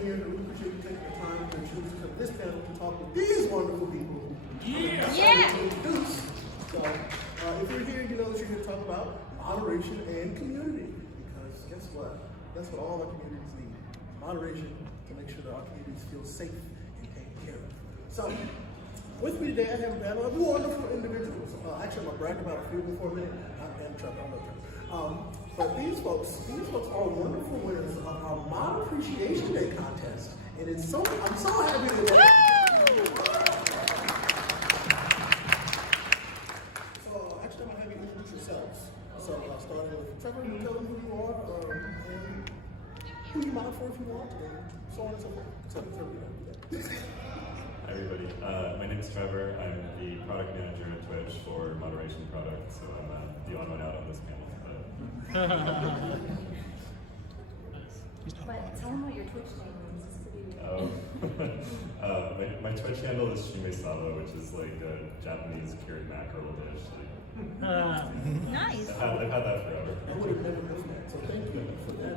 here. I really appreciate you taking the time to choose to come to this panel to talk with these wonderful people. Yeah. So, if you're here, you know that you're here to talk about moderation and community. Because guess what? That's what all our communities need. Moderation to make sure that our communities feel safe and taken care of. So, with me today, I have a panel of wonderful individuals. Actually, I'm going to brag about a few of them for a minute. I'm Trevor, I'm no Trevor. But these folks are wonderful winners of our Mod Appreciation Day contest. And I'm so happy that So, actually, I'm going to have you introduce yourselves. So, starting with Trevor, you tell them who you are, and who you mod for if you want, and so on and so forth. Hi everybody, my name is Trevor. I'm the product manager at Twitch for moderation product, so I'm the odd one out on this panel. But tell them what your Twitch name is. My Twitch handle is Shime-sama, which is like a Japanese cured mackerel dish. Nice. I've had that forever. I would have never known that, so thank you for that.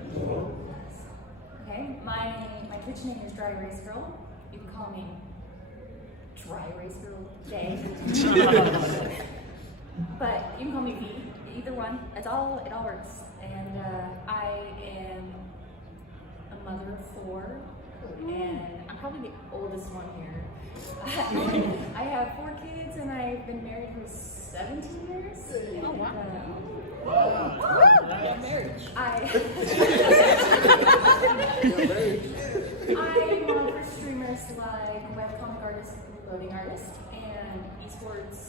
Okay, my Twitch name is Dry Erase Girl. You can call me Dry Erase Girl Day. But you can call me V, either one. It all works. And I am a mother of 4, and I'm probably the oldest one here. I have 4 kids, and I've been married for 17 years. Oh wow! Wow. Marriage. I mod for streamers like webcomic artist, loading artist, and esports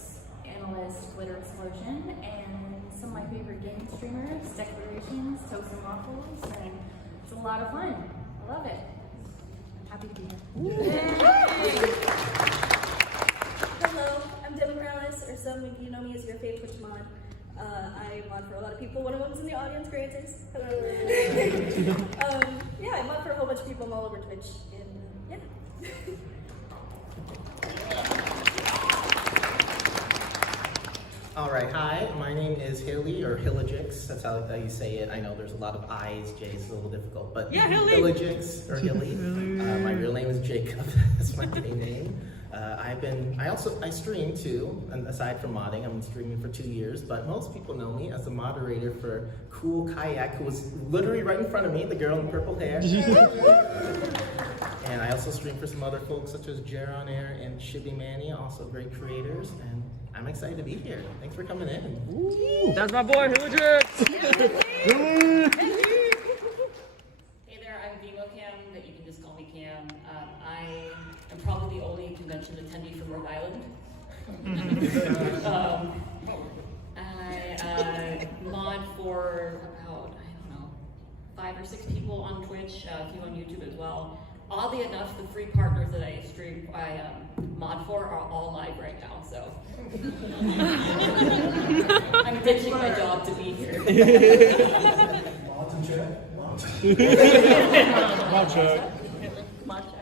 analyst, Glitter Explosion, and some of my favorite gaming streamers, Declarations, Toast and Waffles, and it's a lot of fun. I love it. Happy to be here. Hello, I'm Debbie Morales, or some of you know me as your fave TwitchMod. I mod for a lot of people. One of them's in the audience, Francis. Hello. Yeah, I mod for a whole bunch of people. I'm all over Twitch, and yeah. All right, hi, my name is Hilly, or Hillagix, that's how you say it. I know there's a lot of I's, J's, it's a little difficult, but yeah, Hillagix, or Hilly. My real name is Jacob, that's my main name. I stream too, and aside from modding, I'm streaming for 2 years, but most people know me as the moderator for Cool Kayak, who was literally right in front of me, the girl in purple hair. And I also stream for some other folks such as Jaron Air and Shibby Manny, also great creators, and I'm excited to be here. Thanks for coming in. Ooh. That's my boy, Hillagix! Hey there, I'm VimoCam, that you can just call me Cam. I am probably the only convention attendee from Rhode Island. I mod for about, 5 or 6 people on Twitch, a few on YouTube as well. Oddly enough, the 3 partners that I mod for are all live right now, so. I'm ditching my job to be here. Mods in chat? Mods? Mod check. Mod check.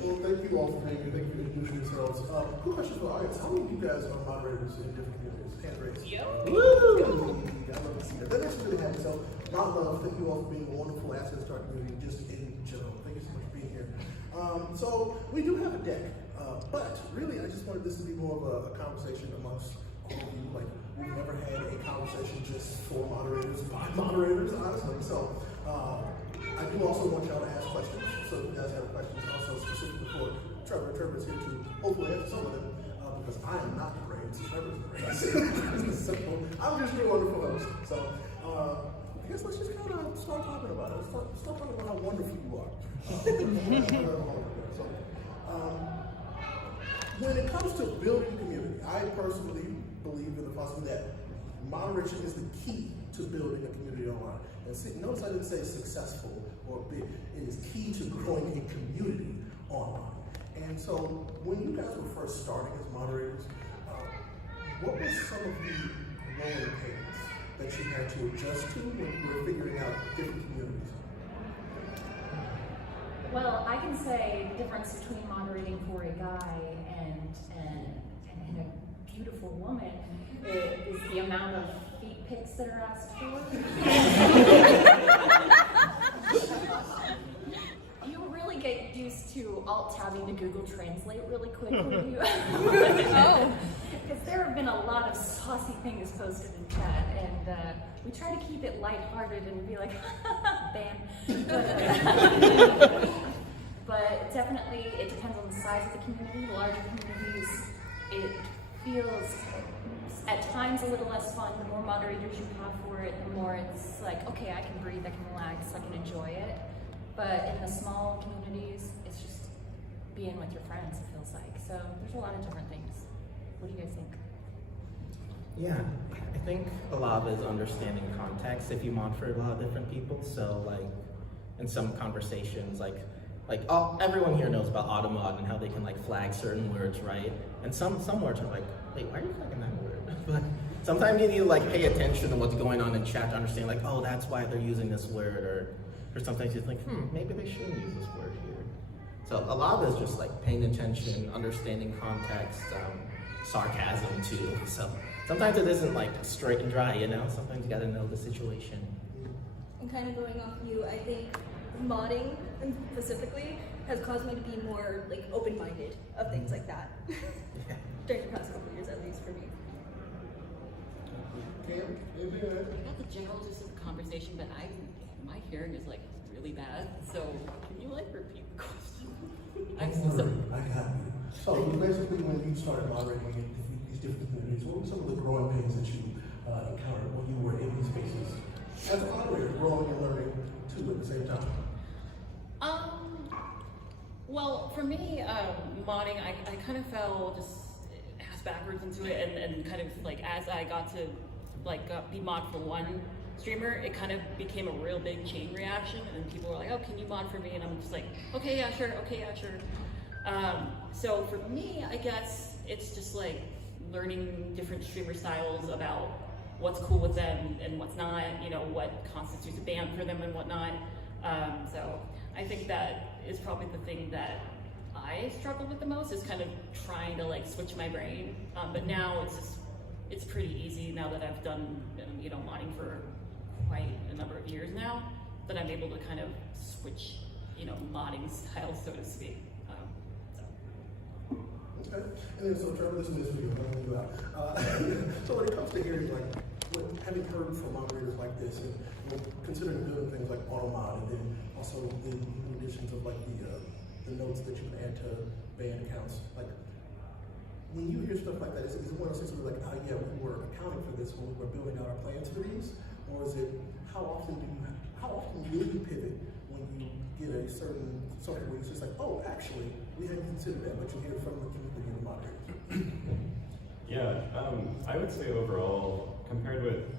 Well, thank you all for being here. Thank you for introducing yourselves. Quick question for the audience. How many of you guys are moderators in different communities? Hand raise. Woo! I love to see that. That makes me really happy. So, my love, thank you all for being a wonderful asset to our community, just in general. Thank you so much for being here. So, we do have a deck, but really, I just wanted this to be more of a conversation amongst all of you. Like, we've never had a conversation just for moderators, by moderators, honestly. So, I do also want y'all to ask questions. So, if you guys have questions also specifically for Trevor. Trevor's here to hopefully answer some of them, because I am not the brains. Trevor's the brains. So, I'm just your wonderful host. So, I guess let's just kind of start talking about it. Let's start talking about how wonderful you are. So, when it comes to building community, I personally believe in the philosophy that moderation is the key to building a community online. And see, notice I didn't say successful or big. It is key to growing a community online. And so, when you guys were first starting as moderators, what were some of the growing pains that you had to adjust to when you were figuring out different communities? Well, I can say the difference between moderating for a guy and a beautiful woman is the amount of feet pics that are asked for. alt-tabbing to Google Translate really quick for you. Oh. Because there have been a lot of saucy things posted in chat, and we try to keep it lighthearted and be like, ban. But definitely, it depends on the size of the community. The larger communities, it feels at times a little less fun. The more moderators you have for it, the more it's like, okay, I can breathe, I can relax, I can enjoy it. But in the small communities, it's just being with your friends, it feels like. So there's a lot of different things. What do you guys think? Yeah, I think a lot of it is understanding context if you mod for a lot of different people. So like in some conversations, everyone here knows about automod and how they can like flag certain words, right? And some words are like, wait, why are you flagging that word? But sometimes you need to like pay attention to what's going on in chat to understand like, oh, that's why they're using this word, or sometimes you think, maybe they shouldn't use this word here. So a lot of it is just like paying attention, understanding context, sarcasm too. So sometimes it isn't like straight and dry, you know? Sometimes you gotta know the situation. And kind of going off you, I think modding specifically has caused me to be more like open-minded of things like that. Yeah. During the past couple of years, at least for me. Cam, anything to add? I got the general gist of the conversation, but my hearing is like really bad. So can you like repeat the question? I'm so sorry. I got you. So basically, when you started moderating in these different communities, what were some of the growing pains that you encountered when you were in these spaces? As a moderator, growing and learning too at the same time. Well, for me, modding, I kind of fell just ass backwards into it, and kind of like as I got to be mod for one streamer, it kind of became a real big chain reaction, and people were like, oh, can you mod for me? And I'm just like, okay, yeah, sure, okay, yeah, sure. So for me, I guess it's just like learning different streamer styles about what's cool with them and what's not, you know, what constitutes a ban for them and whatnot. So I think that is probably the thing that I struggle with the most, is kind of trying to like switch my brain. But now it's pretty easy now that I've done, you know, modding for quite a number of years now, that I'm able to kind of switch, you know, modding styles, so to speak. Okay. And then, so Trevor, listen to this video, I'm gonna you out. So when it comes to hearing, like, having heard from moderators like this, and considering doing things like automod, and then also the additions of like the notes that you can add to band accounts, like, when you hear stuff like that, is it one of those things where like, oh yeah, we were accounting for this when we were building out our plans for these, or is it how often will you pivot when you get a certain something where it's just like, oh, actually, we hadn't considered that, but you hear from the community and the moderators? Yeah, I would say overall, compared with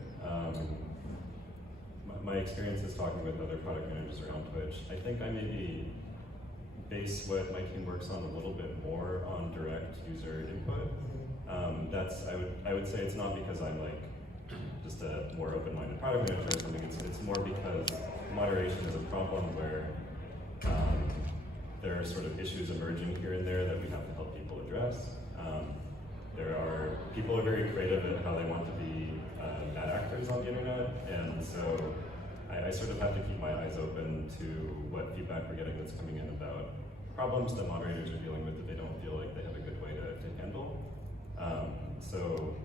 my experiences talking with other product managers around Twitch, I think I maybe base what my team works on a little bit more on direct user input. I would say it's not because I'm like just a more open-minded product manager or something. It's more because moderation is a problem where there are sort of issues emerging here and there that we have to help people address. People are very creative at how they want to be bad actors on the internet, and so I sort of have to keep my eyes open to what feedback we're getting that's coming in about problems that moderators are dealing with that they don't feel like they have a good way to handle. So,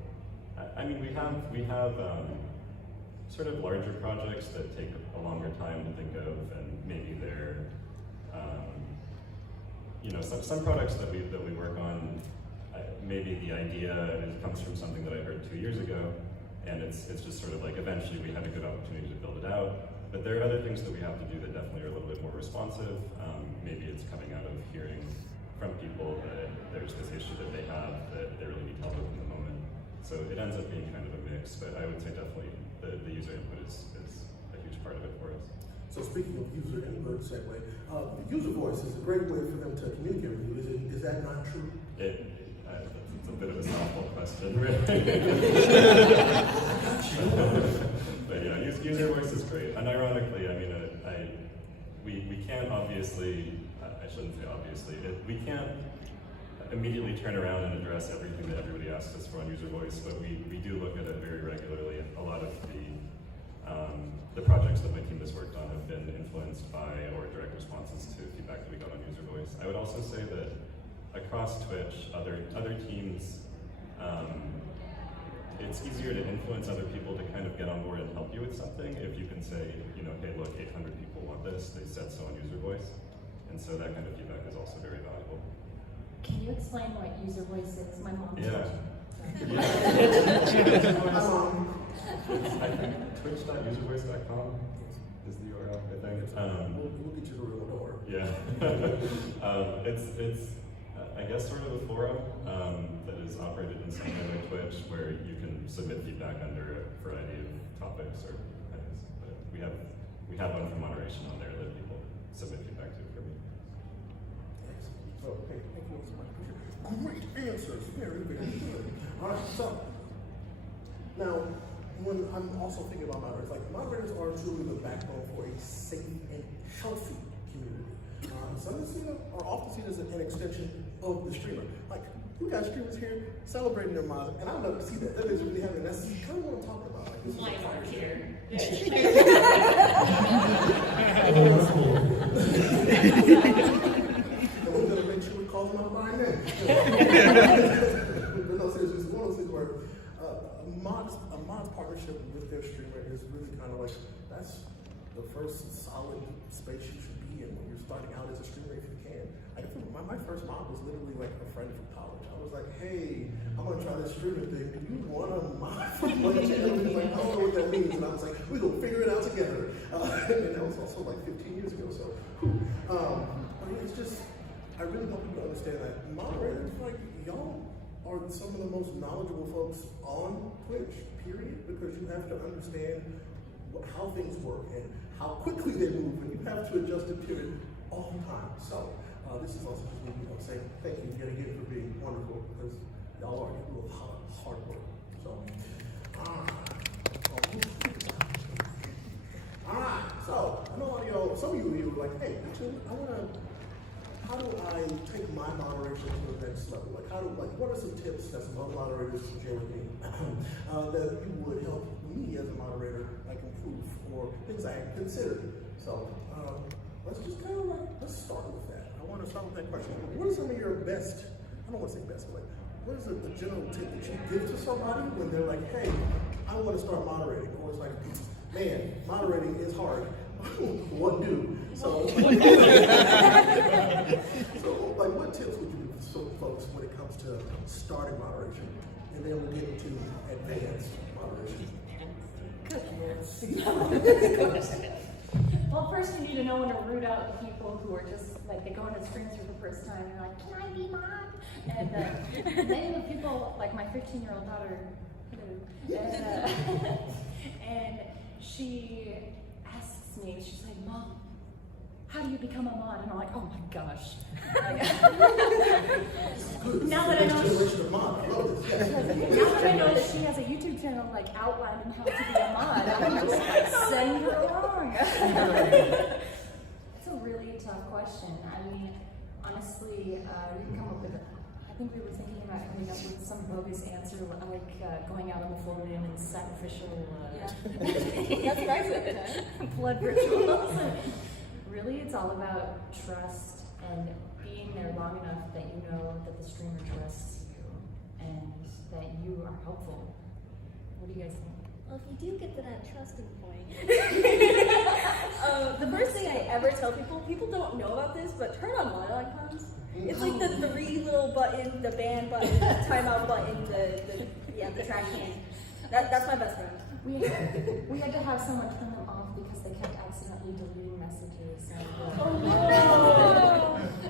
I mean, we have sort of larger projects that take a longer time to think of, and maybe they're, you know, some products that we work on, maybe the idea comes from something that I heard 2 years ago, and it's just sort of like eventually we had a good opportunity to build it out. But there are other things that we have to do that definitely are a little bit more responsive. Maybe it's coming out of hearing from people that there's this issue that they have that they really need help with in the moment. So it ends up being kind of a mix, but I would say definitely the user input is a huge part of it for us. So speaking of user input, segue, user voice is a great way for them to communicate with you. Is that not true? It's a bit of a softball question, really. But yeah, user voice is great. And ironically, I mean, we can't obviously, I shouldn't say obviously, we can't immediately turn around and address everything that everybody asks us for on user voice, but we do look at it very regularly. A lot of the projects that my team has worked on have been influenced by or directly responses to feedback that we got on user voice. I would also say that across Twitch, other teams, it's easier to influence other people to kind of get on board and help you with something if you can say, hey, look, 800 people want this, they said so on user voice. And so that kind of feedback is also very valuable. Can you explain what user voice is? My mom I think twitch.uservoice.com is the URL, I think. We'll get you the real door. Yeah. It's I guess sort of a forum that is operated in some way like Twitch, where you can submit feedback under a variety of topics or things. But we have one for moderation on there that people submit feedback to for me. So, hey, thank you so much. Great answers, very, very good. All right, so now when I'm also thinking about moderators, like moderators are truly the backbone for a safe and healthy community. Some are often seen as an extension of the streamer. Like, we got streamers here celebrating their mods, and I love to see that. That is really happening. That's kind of what I'm talking about. Like, this is Live art here. And we're going to make sure we call them out by name. But no, seriously, it's one of those things where a mod's partnership with their streamer is really kind of like, that's the first solid space you should be in when you're starting out as a streamer if you can. I think my first mod was literally like a friend from college. I was like, hey, I'm gonna try this streaming thing. Do you want to mod from my channel? He was like, I don't know what that means. And I was like, we're gonna figure it out together. And that was also like 15 years ago. So, I mean, it's just, I really hope people understand that moderators, like, y'all are some of the most knowledgeable folks on Twitch, period, because you have to understand how things work and how quickly they move, and you have to adjust it to it all the time. So this is also just me, saying thank you yet again for being wonderful, because y'all are doing a lot of hard work. So, all right. So I know a lot of y'all, some of you were like, hey, actually, how do I take my moderation to the next level? Like, what are some tips that some other moderators can share with me that you would help me as a moderator, like, improve, or things I had considered? So, let's just kind of let's start with that. I want to start with that question. What are some of your best, I don't want to say best, but like, what is the general tip that you give to somebody when they're like, hey, I want to start moderating? Or it's like, man, moderating is hard. What do? So, like, what tips would you give to folks when it comes to starting moderation? And then we'll get into advanced moderation. Well, first you need to know when to root out people who are just like, they go into streams for the first time and they're like, can I be mod? And then the people, like my 15-year-old daughter, and she asks me, she's like, Mom, how do you become a mod? And I'm like, oh my gosh. Now that I know that she has a YouTube channel like outlining how to be a mod, I'm just like, send her along. It's a really tough question. I mean, honestly, we can come up with I think we were thinking about coming up with some bogus answer, like going out on the full moon and sacrificial That's what I said. blood rituals. Really, it's all about trust and being there long enough that you know that the streamer trusts you and that you are helpful. What do you guys think? Well, if you do get to that trusting point, the first thing I ever tell people don't know about this, but turn on mod icons. It's like the three little buttons, the ban button, the timeout button, the trash can. That's my best friend. We had to have someone turn them off because they kept accidentally deleting messages and,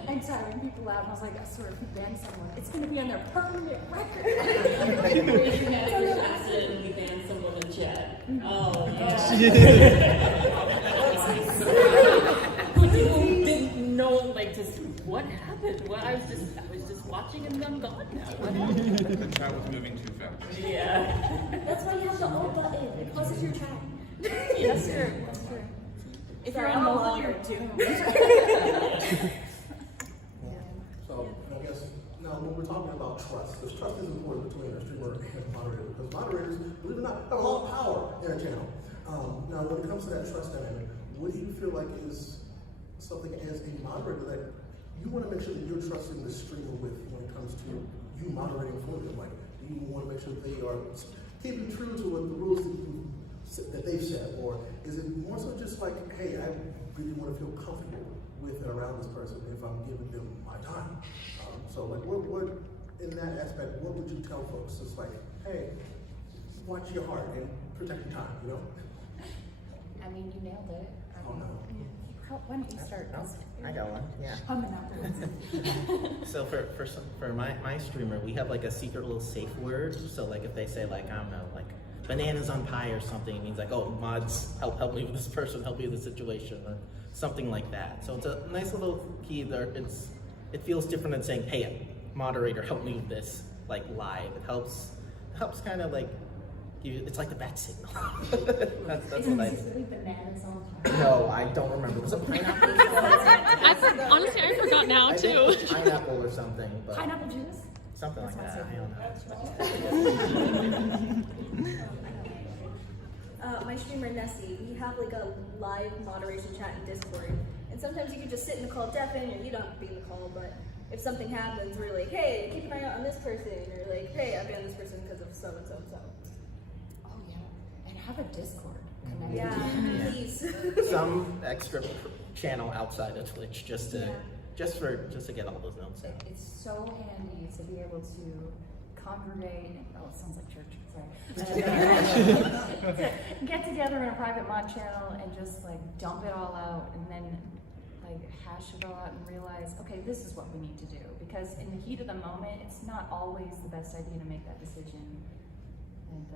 and tiring people out. And I was like, I swear, if you ban someone, it's going to be on their permanent record. You accidentally banned someone in chat. Oh, yeah. People didn't know, like, just what happened. Well, I was just watching and I'm gone now. The chat was moving too fast. Yeah. That's why you have the alt button. It closes your chat. That's true. That's true. If you're on mobile, you're doomed. So, I guess, now when we're talking about trust, because trust is important between a streamer and a moderator, because moderators, believe it or not, have a lot of power in a channel. Now, when it comes to that trust dynamic, what do you feel like is something as a moderator that you want to make sure that you're trusting the streamer with when it comes to you moderating for them? Like, do you want to make sure that they are keeping true to what the rules that they've set, or is it more so just like, hey, I really want to feel comfortable with and around this person if I'm giving them my time? So like, what in that aspect, what would you tell folks? It's like, hey, watch your heart and protect your time, you know? I mean, you nailed it. Oh no. Why don't you start? I got one, yeah. I'm a monopolist. So for my streamer, we have like a secret little safe word. So like if they say like, I don't know, like bananas on pie or something, it means like, oh, mods, help me with this person, help me with the situation, or something like that. So it's a nice little key there. It feels different than saying, hey, moderator, help me with this, like live. It helps kind of like it's like the bat signal. that's what I say. Bananas on pie. No, I don't remember. Was it pineapple? Honestly, I forgot now I too. think it was pineapple or something. But Pineapple juice? something like That's that. my I don't know. My streamer Nessie, we have like a live moderation chat in Discord, and sometimes you can just sit in the call deafen, and you don't have to be in the call, but if something happens, we're like, hey, keep an eye out on this person, or like, hey, I've been on this person because of so and so and so. Oh yeah, and have a Discord connected. Yeah, please. Some extra channel outside of Twitch just to get all those notes out. It's so handy to be able to congregate. Oh, it sounds like church. Sorry. To get together in a private mod channel and just like dump it all out, and then like hash it all out and realize, okay, this is what we need to do. Because in the heat of the moment, it's not always the best idea to make that decision. And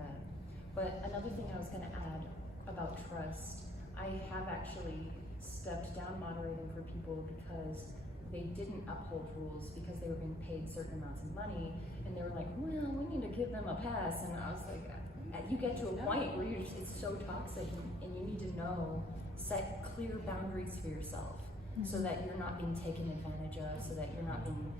but another thing I was going to add about trust, I have actually stepped down moderating for people because they didn't uphold rules because they were being paid certain amounts of money, and they were like, well, we need to give them a pass. And I was like, you get to a point where it's so toxic, and you need to know, set clear boundaries for yourself so that you're not being taken advantage of, so that you're not being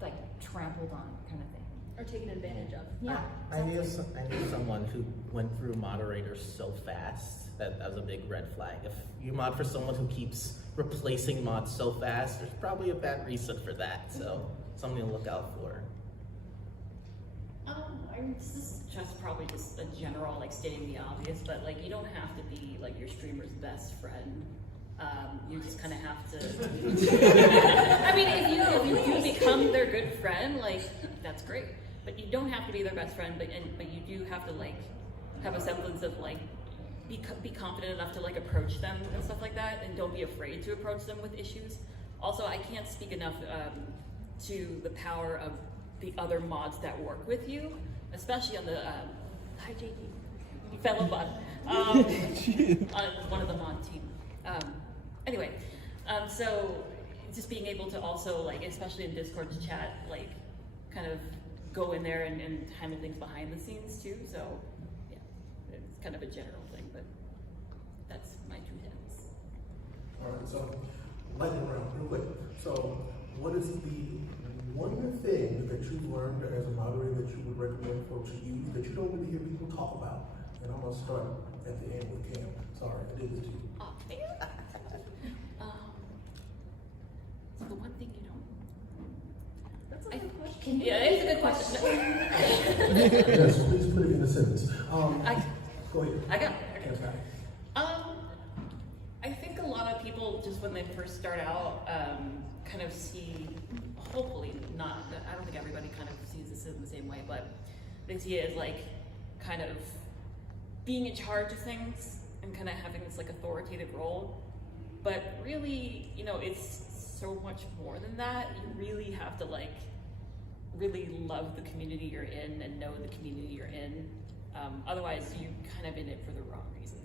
like trampled on kind of thing. Or taken advantage of. Yeah. I knew someone who went through moderators so fast that was a big red flag. If you mod for someone who keeps replacing mods so fast, there's probably a bad reason for that. So something to look out for. This is probably just a general, like stating the obvious, but like you don't have to be like your streamer's best friend. You just kind of have to. I mean, if you do become their good friend, like that's great. But you don't have to be their best friend. But you do have to like have a semblance of like be confident enough to like approach them and stuff like that, and don't be afraid to approach them with issues. Also, I can't speak enough to the power of the other mods that work with you, especially on the hi JD, fellow mod, on one of the mod team. Anyway, so just being able to also like, especially in Discord chat, like kind of go in there and handle things behind the scenes too. So yeah, it's kind of a general thing, but that's my 2 cents. All right, so lightning round, real quick. So, what is the one thing that you've learned as a moderator that you would recommend folks use that you don't really hear people talk about? And I'm gonna start at the end with Cam. Sorry, I did this to you. Oh, so the one thing you don't. That's a good question. Yeah, it's a good question. Yes, please put it in a sentence. Go ahead. I got. Yes, ma'am. I think a lot of people just when they first start out, kind of see, hopefully not, I don't think everybody kind of sees this in the same way, but they see it as like kind of being in charge of things and kind of having this like authoritative role. But really, you know, it's so much more than that. You really have to like really love the community you're in and know the community you're in. Otherwise, you're kind of in it for the wrong reason,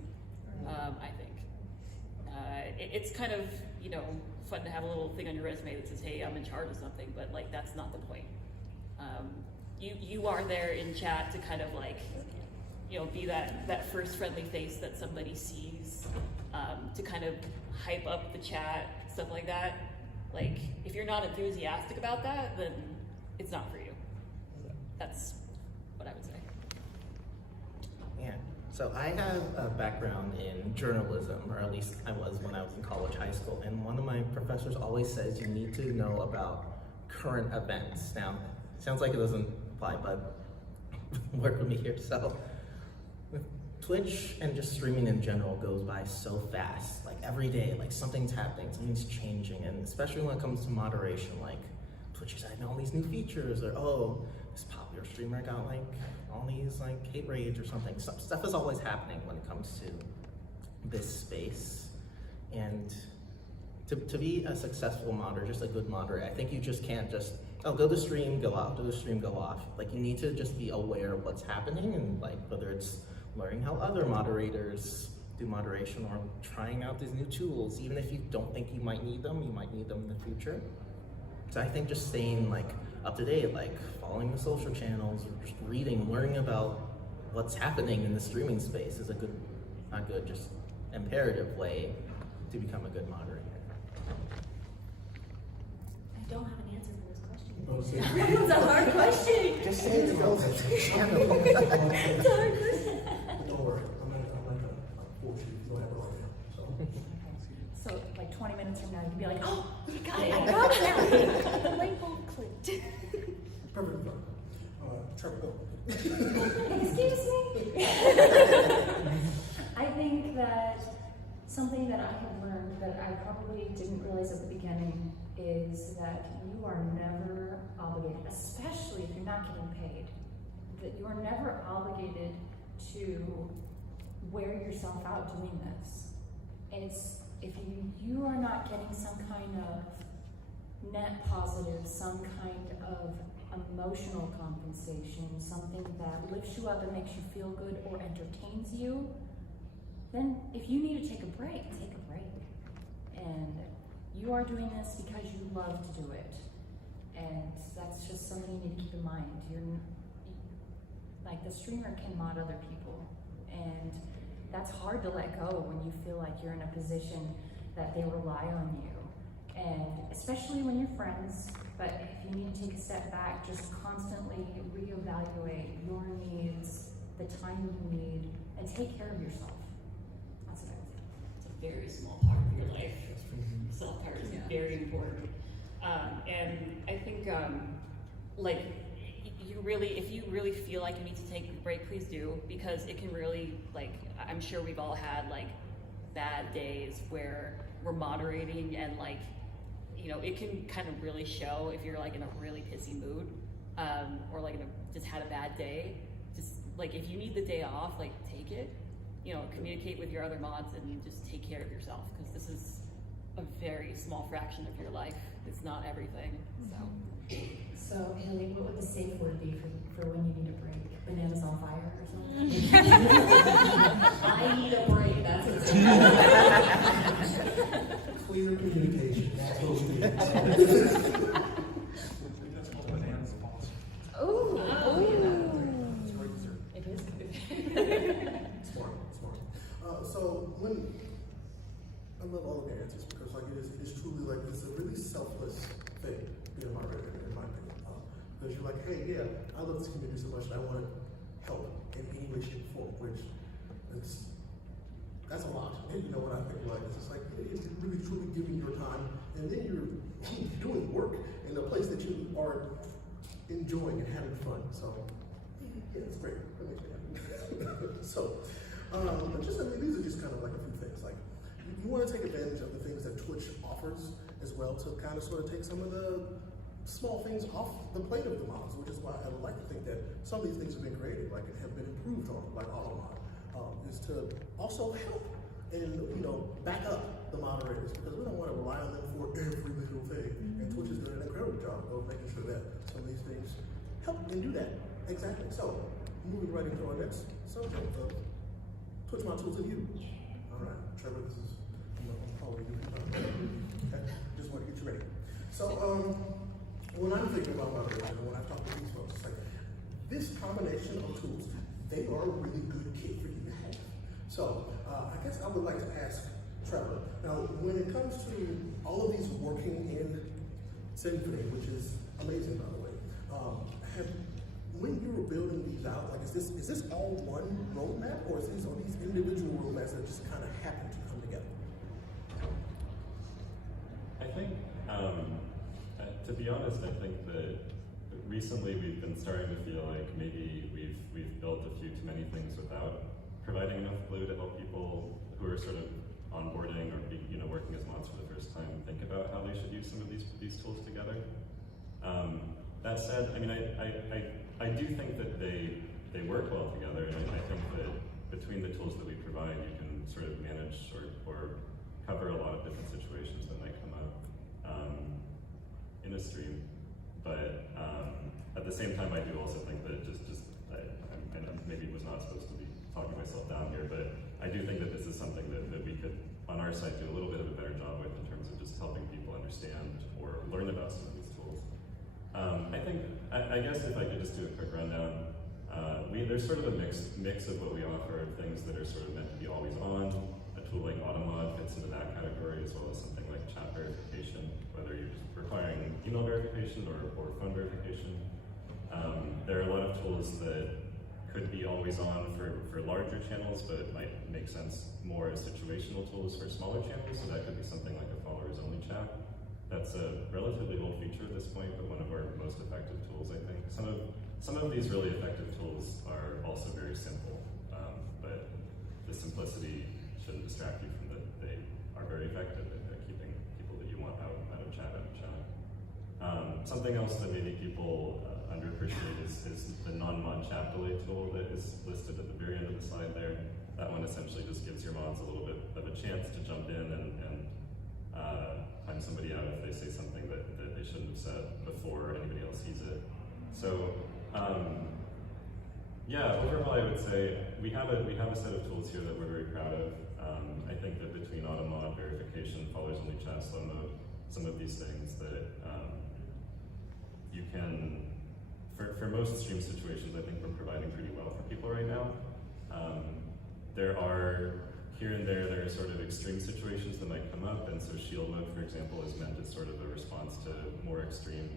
I think. It's kind of, you know, fun to have a little thing on your resume that says, hey, I'm in charge of something, but like that's not the point. You are there in chat to kind of like, you know, be that first friendly face that somebody sees, to kind of hype up the chat, stuff like that. Like, if you're not enthusiastic about that, then it's not for you. That's what I would say. Yeah. So I have a background in journalism, or at least I was when I was in college, high school, and one of my professors always says you need to know about current events. Now, it sounds like it doesn't apply, but work with me here. So Twitch and just streaming in general goes by so fast. Like every day, like something's happening, something's changing, and especially when it comes to moderation, like Twitch is adding all these new features, or oh, this popular streamer got like all these like hate raids or something. Stuff is always happening when it comes to this space. And to be a successful modder, just a good moderator, I think you just can't just, oh, go to stream, go out, go to stream, go off. Like you need to just be aware of what's happening, and like whether it's learning how other moderators do moderation or trying out these new tools. Even if you don't think you might need them, you might need them in the future. So I think just staying like up to date, like following the social channels, or just reading, learning about what's happening in the streaming space is a good, not good, just imperative way to become a good moderator. I don't have an answer for this question. Don't say It's a hard question. Just say it to It's a hard question. Don't worry, I'm not gonna force you. You don't have it right now. So like 20 minutes from now, you can be like, oh, you got it. I got it now. The light bulb clicked. Perfect. Trevor, go. Excuse me. I think that something that I have learned that I probably didn't realize at the beginning is that you are never obligated, especially if you're not getting paid, that you are never obligated to wear yourself out doing this. It's if you are not getting some kind of net positive, some kind of emotional compensation, something that lifts you up and makes you feel good or entertains you, then if you need to take a break, take a break. And you are doing this because you love to do it. And that's just something you need to keep in mind. Like the streamer can mod other people, and that's hard to let go when you feel like you're in a position that they rely on you. And especially when you're friends, but if you need to take a step back, just constantly reevaluate your needs, the time you need, and take care of yourself. That's what I would say. It's a very small part of your life. Self-care is very important. And I think, like, if you really feel like you need to take a break, please do, because it can really, like, I'm sure we've all had, like, bad days where we're moderating and, like, you know, it can kind of really show if you're, like, in a really pissy mood, or, like, just had a bad day. Just, like, if you need the day off, like, take it. You know, communicate with your other mods and just take care of yourself, because this is a very small fraction of your life. It's not everything, so. So, Haley, what would the safe word be for when you need a break? Bananas on fire or something? I need a break, that's it. Clear communication. That's what we need. Oh, It is. Smart. So when I love all of your answers because like it is truly like it's a really selfless thing being a moderator in my opinion. Because you're like, hey, yeah, I love this community so much and I want to help in any way, shape, or form, which that's a lot. And you know what I think like it's just like it's really truly giving your time and then you're doing work in a place that you are enjoying and having fun. So yeah, it's great. That makes me happy. So but just I mean these are just kind of like a few things. Like you want to take advantage of the things that Twitch offers as well to kind of sort of take some of the small things off the plate of the mods, which is why I would like to think that some of these things have been created, like it have been improved on, like AutoMod, is to also help and back up the moderators because we don't want to rely on them for every little thing. And Twitch is doing an incredible job of making sure that some of these things help and do that. Exactly. So moving right into our next subject of TwitchMod tools and you. All right, Trevor, this is probably you. Okay, just want to get you ready. So when I'm thinking about moderation, when I talk to these folks, it's like this combination of tools, they are a really good kit for you to have. So I guess I would like to ask Trevor, now when it comes to all of these working in Symphony, which is amazing by the way, when you were building these out, like, is this all one roadmap, or are these individual roadmaps that just kind of happen to come together? I think, to be honest, I think that recently we've been starting to feel like maybe we've built a few too many things without providing enough glue to help people who are sort of onboarding or working as mods for the first time think about how they should use some of these tools together. That said, I mean, I do think that they work well together, and I think that between the tools that we provide, you can sort of manage or cover a lot of different situations that might come up in a stream. But at the same time, I do also think that I maybe was not supposed to be talking myself down here, but I do think that this is something that we could, on our side, do a little bit of a better job with in terms of just helping people understand or learn about some of these tools. I guess if I could just do a quick rundown, there's sort of a mix of what we offer of things that are sort of meant to be always on. A tool like AutoMod fits into that category, as well as something like chat verification, whether you're just requiring email verification or phone verification. There are a lot of tools that could be always on for larger channels, but it might make sense more as situational tools for smaller channels, so that could be something like a followers only chat. That's a relatively old feature at this point, but one of our most effective tools, I think. Some of these really effective tools are also very simple, but the simplicity shouldn't distract you from that they are very effective at keeping people that you want out of chat. Something else that maybe people underappreciate is the non-mod chat delay tool that is listed at the very end of the slide there. That one essentially just gives your mods a little bit of a chance to jump in and time somebody out if they say something that they shouldn't have said before anybody else sees it. So, yeah, overall I would say we have a set of tools here that we're very proud of. I think that between AutoMod, verification, followers only chat, slow mode, some of these things that you can, for most stream situations, I think we're providing pretty well for people right now. There are, here and there are sort of extreme situations that might come up, and so shield mode, for example, is meant as sort of a response to more extreme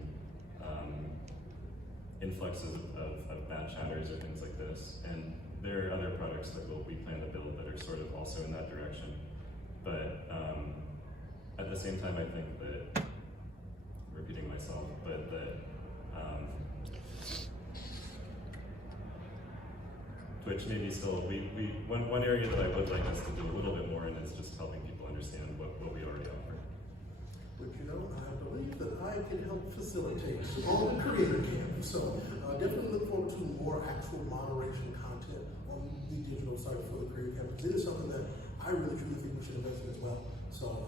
influxes of bad chatters or things like this. And there are other products that we plan to build that are sort of also in that direction. But at the same time, I think that, repeating myself, but that Twitch maybe still, one area that I would like us to do a little bit more in is just helping people understand what we already offer. But I believe that I can help facilitate all the creator camp. So definitely look forward to more actual moderation content on the digital site for the creator camp, because it is something that I really truly think we should invest in as well. So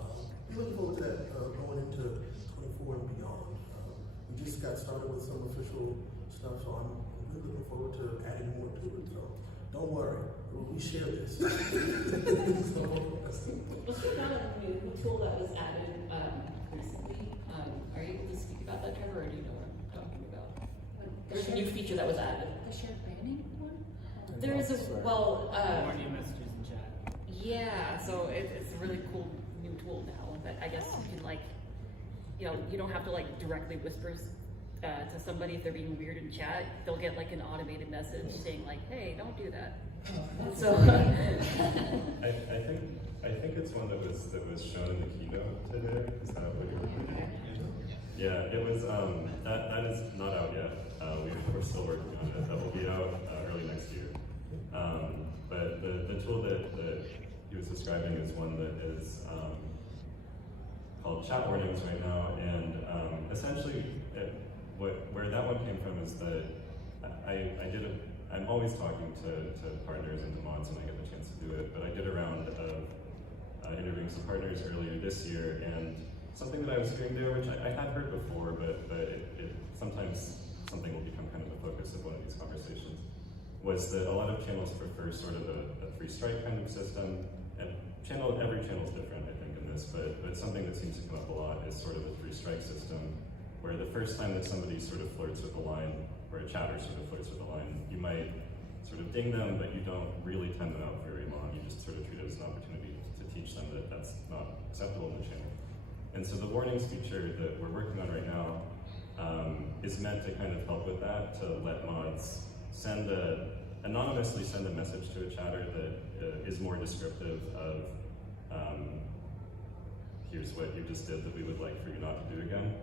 be looking forward to that going into 24 and beyond. We just got started with some official stuff, so I'm really looking forward to adding more to it. So don't worry, we share this. Let's get down to the new tool that was added recently. Are you able to speak about that, Trevor, or do you know what I'm talking about? There's a new feature that was added. The shared branding one? There is more new messages in chat. Yeah, so it's a really cool new tool now that I guess you can you don't have to directly whisper to somebody if they're being weird in chat. They'll get an automated message saying hey, don't do that. So I think it's one that was shown in the keynote today. Is that what you're looking at? Yeah, it was. That is not out yet. We're still working on it. That will be out early next year. But the tool that he was describing is one that is called Chat Warnings right now, and essentially, where that one came from is that I'm always talking to partners and to mods when I get the chance to do it, but I did a round of interviewing some partners earlier this year, and something that I was hearing there, which I had heard before, but it sometimes something will become kind of the focus of one of these conversations, was that a lot of channels prefer sort of a three strike kind of system, and every channel is different, I think, in this, but something that seems to come up a lot is sort of a three strike system, where the first time that somebody sort of flirts with a line, or a chatter sort of flirts with a line, you might sort of ding them, but you don't really time them out very long. You just sort of treat it as an opportunity to teach them that that's not acceptable in the channel. And so the warnings feature that we're working on right now is meant to kind of help with that, to let mods anonymously send a message to a chatter that is more descriptive of here's what you just did that we would like for you not to do again.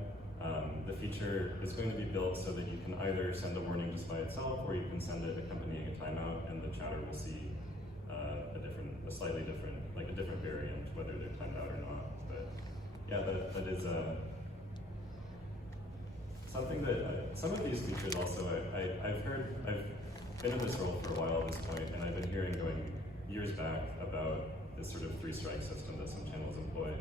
The feature is going to be built so that you can either send a warning just by itself, or you can send it accompanying a timeout, and the chatter will see a slightly different, like a different variant, whether they're timed out or not. But yeah, that is something that some of these features also I've been in this role for a while at this point, and I've been hearing going years back about this sort of 3-strike system that some channels employ.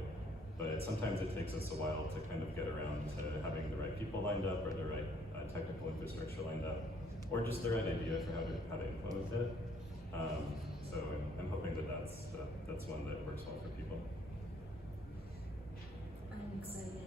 But sometimes it takes us a while to kind of get around to having the right people lined up, or the right technical infrastructure lined up, or just the right idea for how to implement it. So I'm hoping that that's one that works well for people. I'm excited.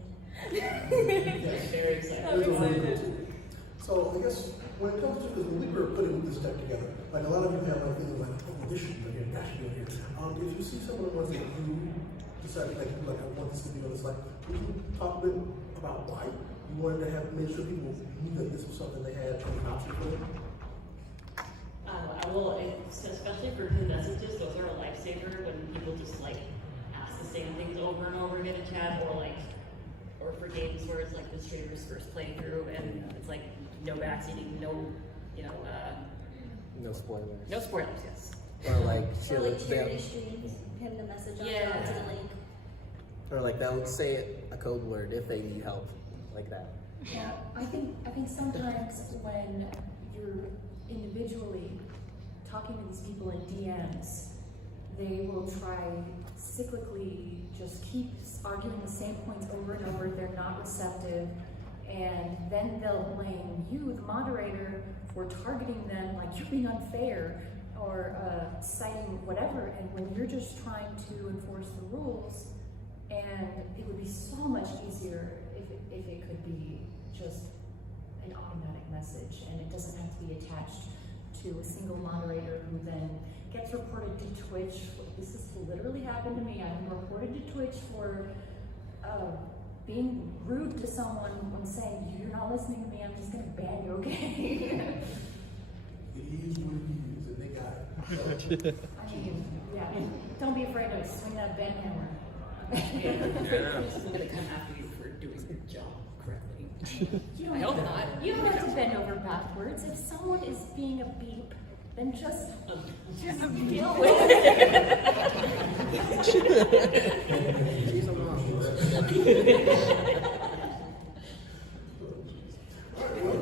Yes. Very excited. I'm excited. So I guess when it comes to, because when we were putting this deck together, like a lot of you have like feeling like, oh, this should be here, that should be here. If you see some of the ones that you decided, like I want this to be on the slide, would you talk a bit about why you wanted to make sure people knew that this was something they had an option for them? Well, especially for hidden messages, those are a lifesaver when people just like ask the same things over and over again in chat, or for games where it's like the streamer's first playthrough and it's like no backseating, no spoilers. no spoilers, yes. Or like Or like charity streams, pin the message on Yeah. top to the link. or like they'll say a code word if they need help, like that. Yeah, I think sometimes when you're individually talking to these people in DMs, they will try cyclically just keep arguing the same points over and over. They're not receptive, and then they'll blame you, the moderator, for targeting them like you're being unfair or citing whatever. And when you're just trying to enforce the rules, and it would be so much easier if it could be just an automatic message, and it doesn't have to be attached to a single moderator who then gets reported to Twitch. This has literally happened to me. I've been reported to Twitch for being rude to someone when saying, you're not listening to me, I'm just gonna ban you, okay? It is what it is, and they got it. I mean, yeah, don't be afraid to swing that ban hammer. I'm gonna come after you for doing your job correctly. I hope not. You don't have to bend over backwards. If someone is being a beep, then just deal with it. She's a mom. Alright, well,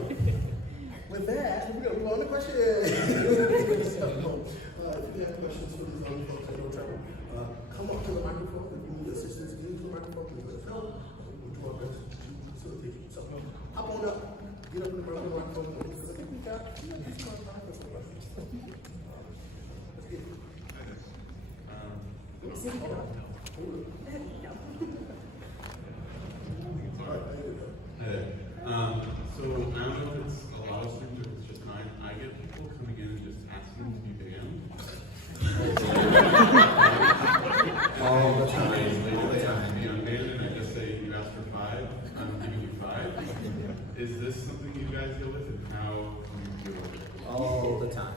with that, we're gonna move on to questions. So, if you have questions for these other folks, no trouble. Come up to the microphone. If you need assistance getting to the microphone, please let us know. We'll do our best to facilitate you. So, hop on up, get up in the microphone, because I think we got this kind of time for some questions. Let's get it. Alright, there you go. Hi there. So I don't know if it's a lot of streams or if it's just mine. I get people coming in and just asking to be banned. All the time. They ask to be unbanned, and I just say, you asked for 5, I'm giving you 5. Is this something you guys deal with, and how do you deal with it? All the time.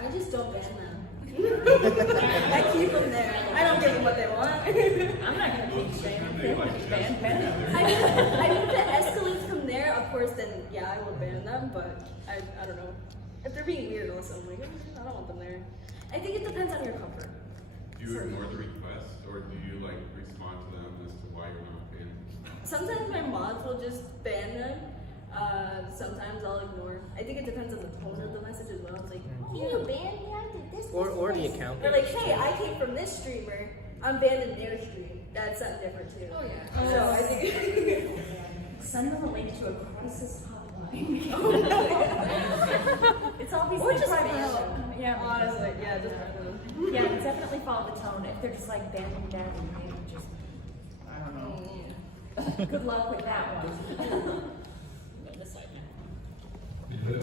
I just don't ban them. I keep them there. I don't give them what they want. I'm not gonna keep saying anything. Ban. I mean, if it escalates from there, of course, then yeah, I will ban them. But I don't know. If they're being weird also, I'm like, I don't want them there. I think it depends on your comfort. Do you ignore the request, or do you like respond to them as to why you're not banned? Sometimes my mods will just ban them. Sometimes I'll ignore. I think it depends on the tone of the message as well. It's like, oh, you ban me? I did this. Or the account. Or like, hey, I came from this streamer. I'm banned in their stream. That's something different too. Oh yeah. So I think. Send them a link to a crisis hotline. It's obviously Or just private. ban them. Yeah, Honestly, yeah, just ban them. yeah, definitely follow the tone. If they're just like banning, maybe just, I don't know. Good luck with that one. This side now. Hello.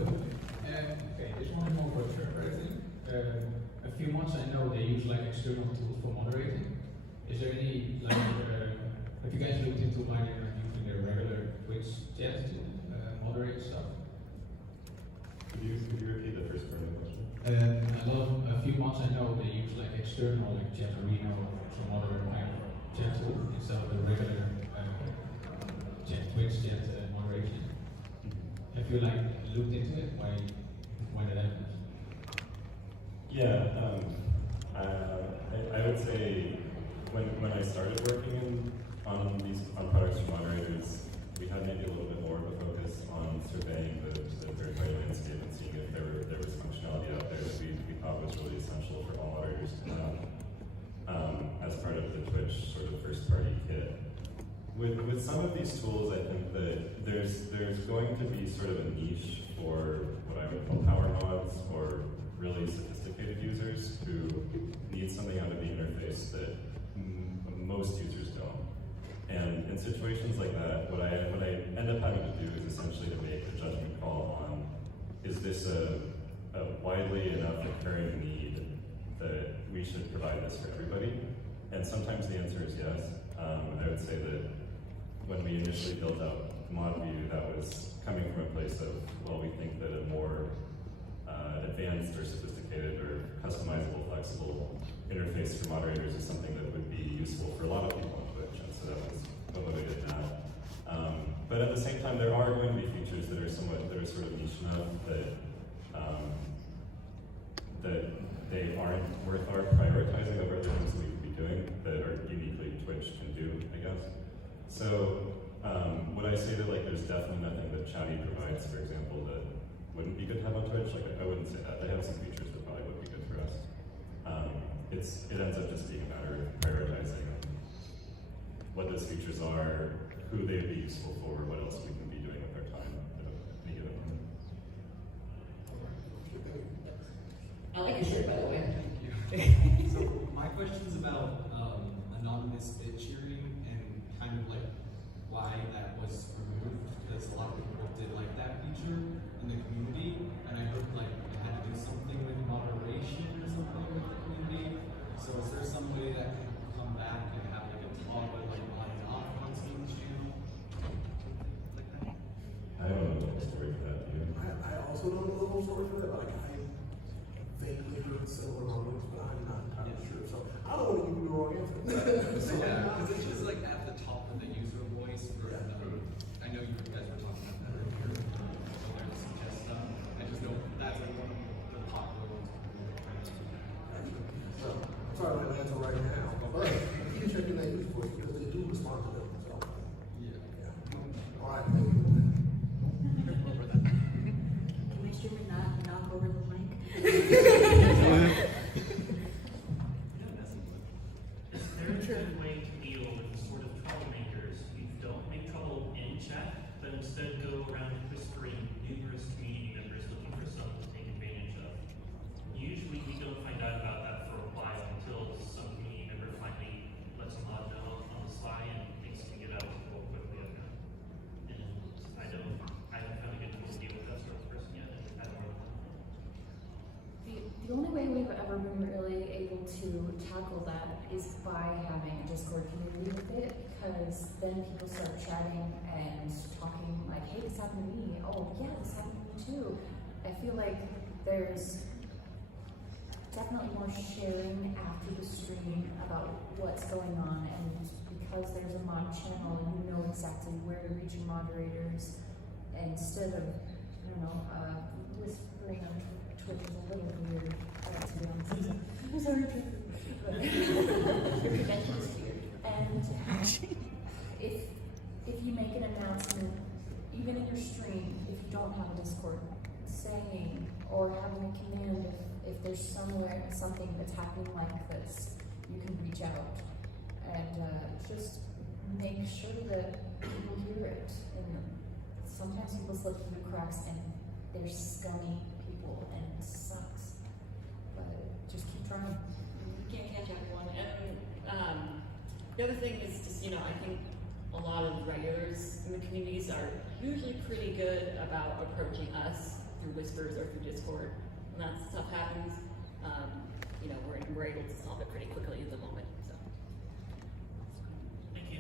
Okay, this one is more for interpreting. A few months I know they use like external tools for moderating. Is there any like have you guys looked into why they're not using their regular Twitch chat to moderate stuff. Could you repeat the first part of the question? A few mods I know they use like external like Chatterino or some other kind of chat tool instead of the regular Twitch chat moderation. Have you like looked into it? Why that happens? Yeah, I would say when I started working on products for moderators, we had maybe a little bit more of a focus on surveying the third-party landscape and seeing if there was functionality out there that we thought was really essential for all moderators to have as part of the Twitch sort of first-party kit. With some of these tools, I think that there's going to be sort of a niche for what I would call power mods or really sophisticated users who need something out of the interface that most users don't. And in situations like that, what I end up having to do is essentially to make a judgment call on, is this a widely enough occurring need that we should provide this for everybody? And sometimes the answer is yes. I would say that when we initially built out ModView, that was coming from a place of, well, we think that a more advanced or sophisticated or customizable, flexible interface for moderators is something that would be useful for a lot of people on Twitch, and so that was what motivated that. But at the same time, there are going to be features that are sort of niche enough that they aren't worth our prioritizing over other things that we could be doing that are uniquely Twitch can do, I guess. So would I say that like there's definitely nothing that Chatty provides, for example, that wouldn't be good to have on Twitch? Like I wouldn't say that. They have some features that probably would be good for us. It ends up just being a matter of prioritizing what those features are, who they would be useful for, what else we can be doing with our time at any given moment. I like your shirt, by the way. Thank you. So my question is about anonymous bit cheering and kind of like why that was removed, because a lot of people did like that feature in the community, and I heard like it had to do something with moderation or something with the community. So is there some way that can come back and have like a talk with like on and off on Steam channel? Like that? I don't know the story for that, do you? I also don't know the whole story for that. Like I vaguely heard similar rumors, but I'm not entirely sure. So I don't want to give you the wrong answer. So yeah, because it's just like at the top of the user voice for I know you guys were talking about that earlier. So I just suggest stuff. I just know that's like one of the popular ones. So I'm sorry I don't answer right now, but you can check in that user voice because they do respond to them. So yeah. All right, thank you. Can my streamer not knock over the mic? Is there a good way to deal with the sort of troublemakers who don't make trouble in chat, but instead go around whispering numerous community members looking for someone to take advantage of? Usually we don't find out about that for a while until some community member finally lets a mod know on the sly and things can get out real quickly. And I haven't found a good way to deal with that sort of person yet, and I don't know. The only way we've ever been really able to tackle that is by having a Discord community with it, because then people start chatting and talking like, hey, this happened to me. Oh, yeah, this happened to me too. I feel like there's definitely more sharing after the stream about what's going on, and because there's a mod channel, you know exactly where to reach your moderators, instead of, I don't know, whispering on Twitch is a little weird, to be honest. I'm sorry, but your convention is weird. And if you make an announcement, even in your stream, if you don't have a Discord, saying or having a command, if there's somewhere something that's happening like this, you can reach out and just make sure that people hear it. And sometimes people slip through the cracks and they're scummy people and it sucks. But just keep trying. You can't catch everyone. And the other thing is just, I think a lot of regulars in the communities are usually pretty good about approaching us through whispers or through Discord. When that stuff happens, we're able to solve it pretty quickly at the moment. So. Thank you.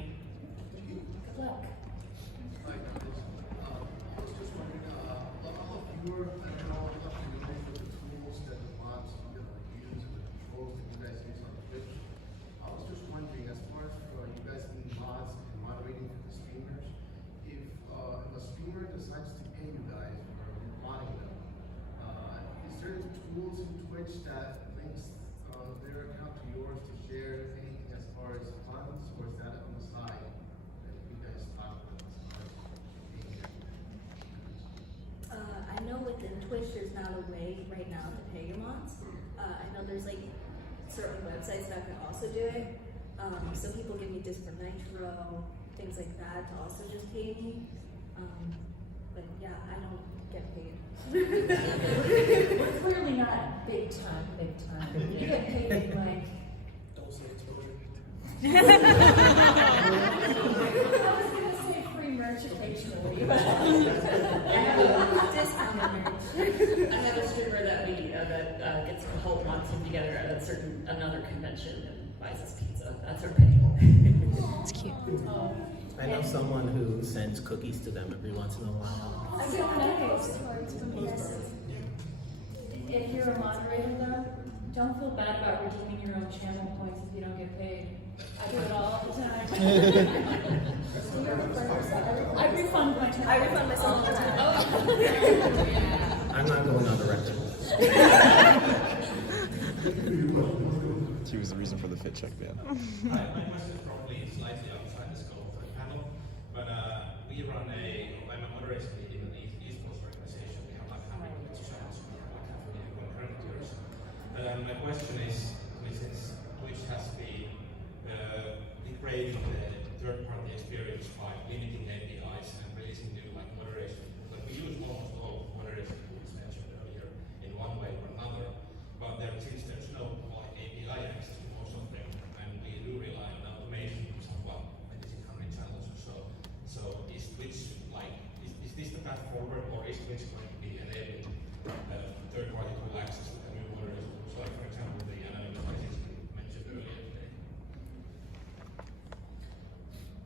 Good luck. Like, a way right now to pay your mods. I know there's like certain websites that can also do it. Some people give me disc for Nitro, things like that to also just pay me. But yeah, I don't get paid. We're clearly not big time. You get paid like. Don't say exposure. I was gonna say free merch occasionally, but Discounted merch. I have a streamer that gets a whole mod team together at another convention and buys us pizza. That's our pay. It's cute. I know someone who sends cookies to them every once in a while. I get nice cards from guests. If you're a moderator though, don't feel bad about redeeming your own channel points if you don't get paid. I do it all the time. I refund my channel. I refund myself all the time. I'm not going on the record. She was the reason for the fit check ban. Hi, my question is probably slightly outside the scope of the panel, but we run I'm a moderator in an esports organization. We have like 100 Twitch channels, we have like 5 million concurrent viewers. My question is, since Twitch has been degrading the third-party experience by limiting APIs and releasing new like moderation, like we use almost all moderation tools mentioned earlier in one way or another, but since there's no like API access to most of them, and we do rely on automation somewhat, maybe 600 channels or so. So is Twitch like, is this the path forward, or is Twitch going to be enabling third-party tool access to the new moderation tools, like for example the anonymous message you mentioned earlier today?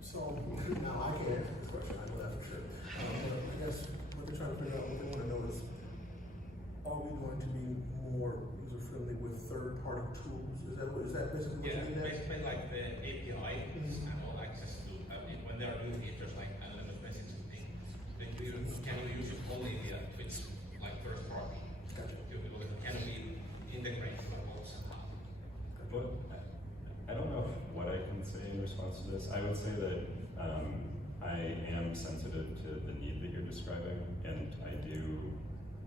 So now I can answer this question. I know that for sure. I guess what they're trying to figure out, what they want to know is, are we going to be more user-friendly with third-party tools? Is that basically what you mean? Basically like the API and all access to, when they are doing features like anonymous messaging thing, then can you use it only via Twitch, like first party? Gotcha. Can we integrate to a somehow? But I don't know what I can say in response to this. I would say that I am sensitive to the need that you're describing, and I do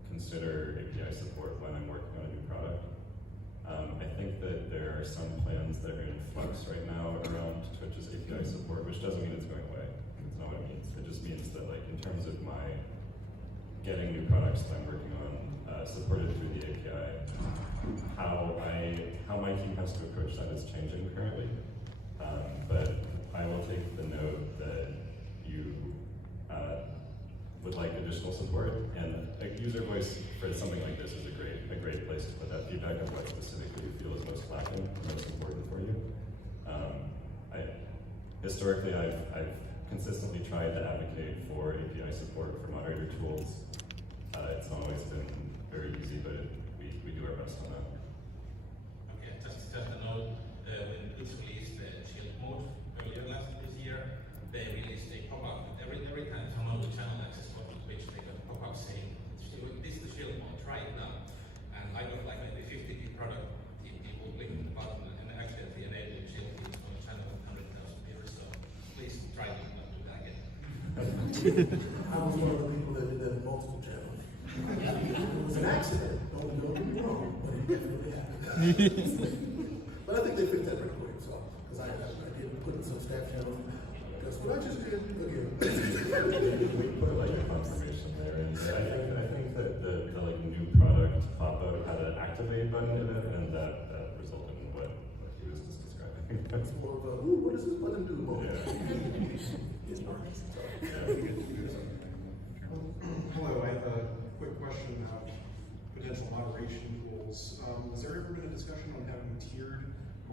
consider API support when I'm working on a new product. I think that there are some plans that are in flux right now around Twitch's API support, which doesn't mean it's going away. It's not what it means. It just means that, like, in terms of my getting new products that I'm working on supported through the API, how my team has to approach that is changing currently. But I will take the note that you would like additional support, and a user voice for something like this is a great place to put that feedback on what specifically you feel is most lacking, most important for you. Historically, I've consistently tried to advocate for API support for moderator tools. It's not always been very easy, but we do our best on that. Okay, just a note, when Twitch released the shield mode earlier this year, they released a pop-up. Every time someone with channel access to Twitch, they got a pop-up saying, this is the shield mode, try it now. And I got like maybe 50 product people clicking the button and actually enabling shield feeds on a channel with 100,000 viewers. So please try to not do that again. I was one of the people that did that in multiple channels. It was an accident. Don't get me wrong, but it definitely happened. But I think they fixed that pretty quick, so because I did put in some staff channels. That's what I just did again. We put like a confirmation there, and I think that the like new product pop-up had an activate button in it, and that resulted in what he was just describing. That's more of a, ooh, what does this button do? Hello, I have a quick question about potential moderation tools. Has there ever been a discussion on having tiered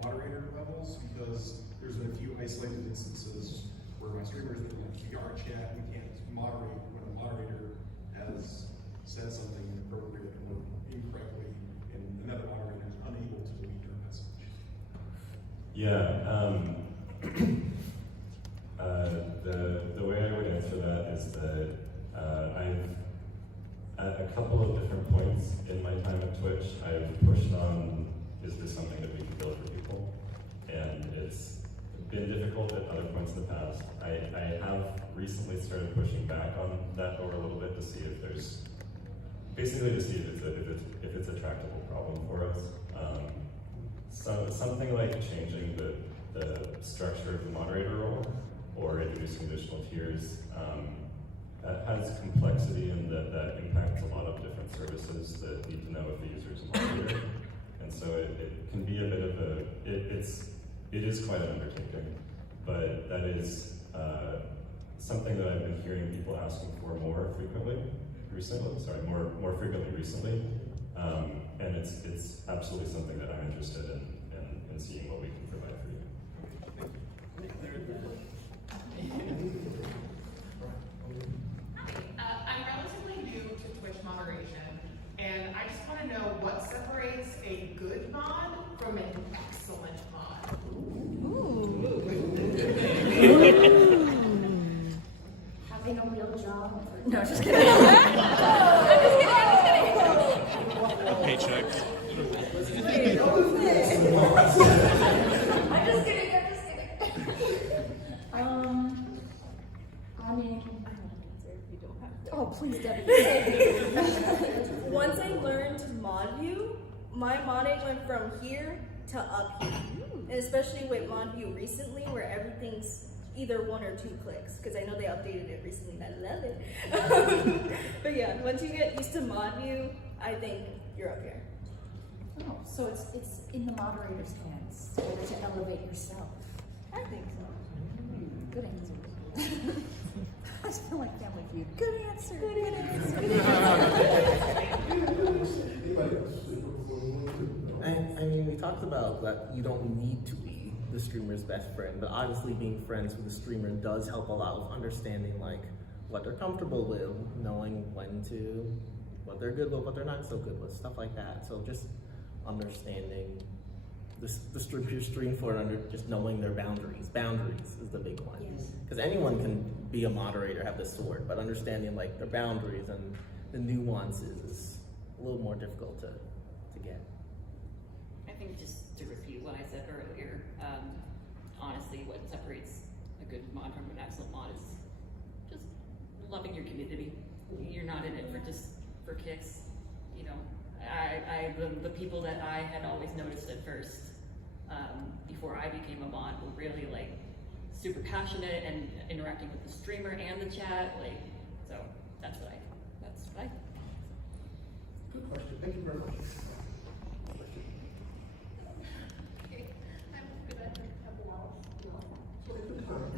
moderator levels? Because there's been a few isolated instances where my streamers that like VR chat, we can't moderate when a moderator has said something inappropriate or incorrectly, and another moderator is unable to delete their message. Yeah. The way I would answer that is that I've, at a couple of different points in my time at Twitch, I've pushed on, is this something that we can build for people? And it's been difficult at other points in the past. I have recently started pushing back on that door a little bit to see if there's basically to see if it's a tractable problem for us. So something like changing the structure of the moderator role or introducing additional tiers that has complexity and that impacts a lot of different services that need to know if the user is a moderator. And so it can be a bit of it is quite an undertaking, but that is something that I've been hearing people asking for more frequently recently. And it's absolutely something that I'm interested in seeing what we can provide for you. Hi, I'm relatively new to Twitch moderation, and I just want to know what separates a good mod from an excellent mod. Having a real job. No, just kidding. I'm just kidding. Paycheck. I'm just kidding. I mean, oh, please, Debbie. Once I learned mod view, my modding went from here to up here. And especially with mod view recently, where everything's either 1 or 2 clicks, because I know they updated it recently and I love it. But yeah, once you get used to mod view, I think you're up here. Oh, so it's in the moderator's hands to elevate yourself. I think so. Good answer. I just feel like Family Feud. Good answer. Good answer. Anybody else? I mean, we talked about that you don't need to be the streamer's best friend, but obviously being friends with the streamer does help a lot with understanding like what they're comfortable with, knowing what they're good with, what they're not so good with, stuff like that. So just understanding the stream for it, just knowing their boundaries. Boundaries is the big one. Because anyone can be a moderator, have the sword, but understanding like their boundaries and the nuances is a little more difficult to get. I think just to repeat what I said earlier, honestly, what separates a good mod from an excellent mod is just loving your community. You're not in it for kicks, you know. The people that I had always noticed at first, before I became a mod, were really like super passionate and interacting with the streamer and the chat, like, so that's what I think. Good question. Thank you very much.